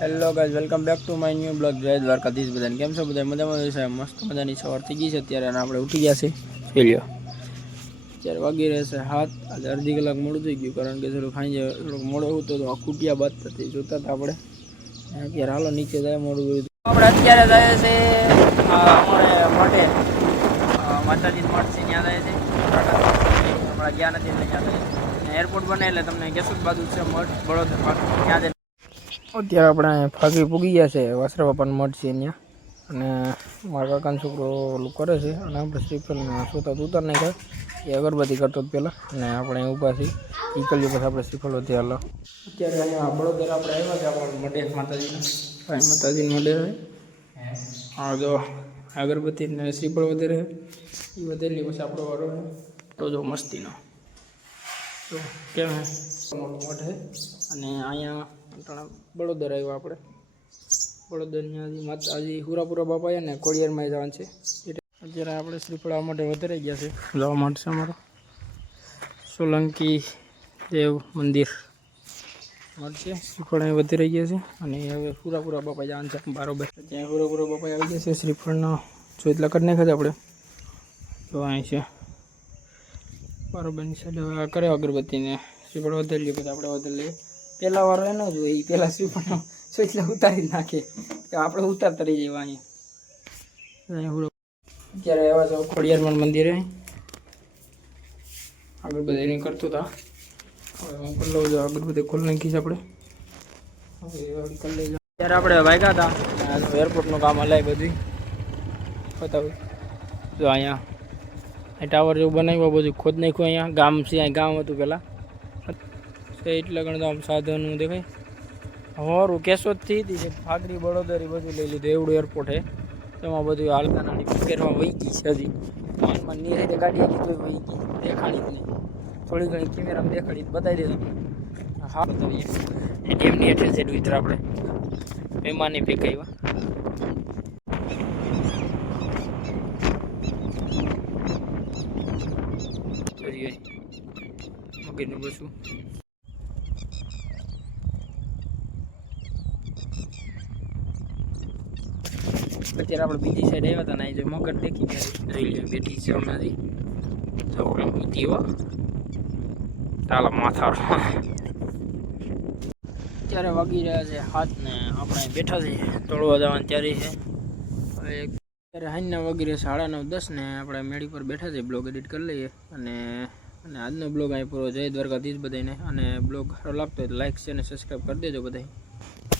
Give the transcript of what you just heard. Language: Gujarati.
Hello guys, welcome back to my new blog. જય દ્વારકાધીશ. બધાને કેમ છો? બધા મજામાં છે? મસ્ત મજાની સવાર થઈ ગઈ છે અત્યારે, અને આપણે ઉઠી ગયા છે. જોઈ લ્યો, અત્યારે વાગી રહેશે 7. આજે અડધી કલાક મોડું થઈ ગયું, કારણ કે થોડું ખાઈ જાય, થોડુંક મોડો હતો તો ખૂટિયા બાદ થતી જોતા હતા આપણે. અત્યારે હાલો નીચે જાય, મોડું કર્યું આપણે. અત્યારે જાય છે અમારે મોઢે માતાજી મઠ છે, ત્યાં જાય છે. હમણાં ગયા નથી એટલે ત્યાં જાય. એરપોર્ટ બને એટલે તમને કેશોદ બાજુ છે મઠ, વડોદરા, ત્યાં જાય. અત્યારે આપણે ફાગી પૂગી ગયા છે, વાસરા બાપાનો મઠ છે ત્યાં. અને મારા કાકાનો છોકરો ઓલું કરે છે, અને આપણે શ્રીફળના સોતા ઉતાર નાખ્યા. એ અગરબત્તી કરતો પહેલાં, અને આપણે ઊભા છીએ નીકળીએ પછી આપણે શ્રીફળ વધે. હાલો અત્યારે અહીંયા વડોદરા આપણે આવ્યા છે આપણા મઢે માતાજીના. ભાઈ માતાજીને મઢે છે. હા, જો અગરબત્તી ને શ્રીફળ વધેરે એ વધેલી પછી આપણો વારો તો જો મસ્તીનો તો કેમ હે મોટું મઠ છે. અને અહીંયા વડોદરા આવ્યા આપણે. વડોદરાની માતાજી હુરાપુરા બાપા ને કોળિયારમાં જવાનું છે. અત્યારે આપણે શ્રીફળા માટે વધારે ગયા છે, જવા માટે છે અમારો સોલંકી દેવ મંદિર મઠ છે. શ્રીફળ અહીં વધારે ગયા છે, અને હવે હુરાપુરા બાપા જવાનું છે બરાબર. ત્યાં હુરાપુરા બાપા આવી ગયા છે. શ્રીફળનો જો એટલા કરી નાખ્યા છે આપણે. તો અહીં છે બરાબરની સાઈડ હવે કરે અગરબત્તીને શ્રીફળ વધારી લઈએ, પછી આપણે વધારી લઈએ. પહેલા વાળો એનો જ હોય, એ પહેલાં શ્રીફળનો એટલે ઉતારી જ નાખે, આપણે ઉતારતા રહી જઈએ અહીંયા. અત્યારે એવા છે ખોડિયારમાં મંદિરે અગરબત્તી નહીં કરતો હતા. હવે હું કરી લઉં છું અગરબત્તી ખોલી નાખીશ આપણે. અત્યારે આપણે વાગ્યા હતા, એરપોર્ટનું કામ હલાય બધું બતાવ્યું. જો અહીંયા ટાવર જેવું બનાવ્યું, બધું ખોદ નાખ્યું. અહીંયા ગામ છે, અહીં ગામ હતું પહેલાં એટલે ઘણું આમ સાધનનું દેખાય. હોરું કેશોદથી હતી છે ફાગરી વડોદરી બધું લઈ લીધું. એવડું એરપોર્ટ છે, એમાં બધું હાલતા નાની ફેરમાં વહી ગઈ છે. હજી માનમાં નીરે ગાડી આવી વહી ગઈ, દેખાડી જ નહીં. થોડી ઘણી કેમેરામાં દેખાડી બતાવી દે તમે. હા બતાવીએ. એટીએમની હેઠળ છે વિતર આપણે મહેમાનની ફેંકાવ્યા. મગજનું બસું અત્યારે આપણે બીજી સાઈડ આવ્યા હતા ને, જો મગર દેખી ગયા જોઈ લે બેઠી છે હમણાંથી. દીવા તાલા માથા. અત્યારે વાગી રહ્યા છે 7 ને આપણે બેઠા છીએ તોડવા જવાની તૈયારી છે. હવે અત્યારે હાઈના વાગી રહ્યા 9:30 ને આપણે મેળી પર બેઠા છીએ. બ્લોગ એડિટ કરી લઈએ, અને આજનો બ્લોગ અહીં પૂરો. જય દ્વારકાધીશ બધાને. અને બ્લોગ સારો લાગતો હોય તો લાઈક છે અને સબસ્ક્રાઈબ કરી દેજો બધા.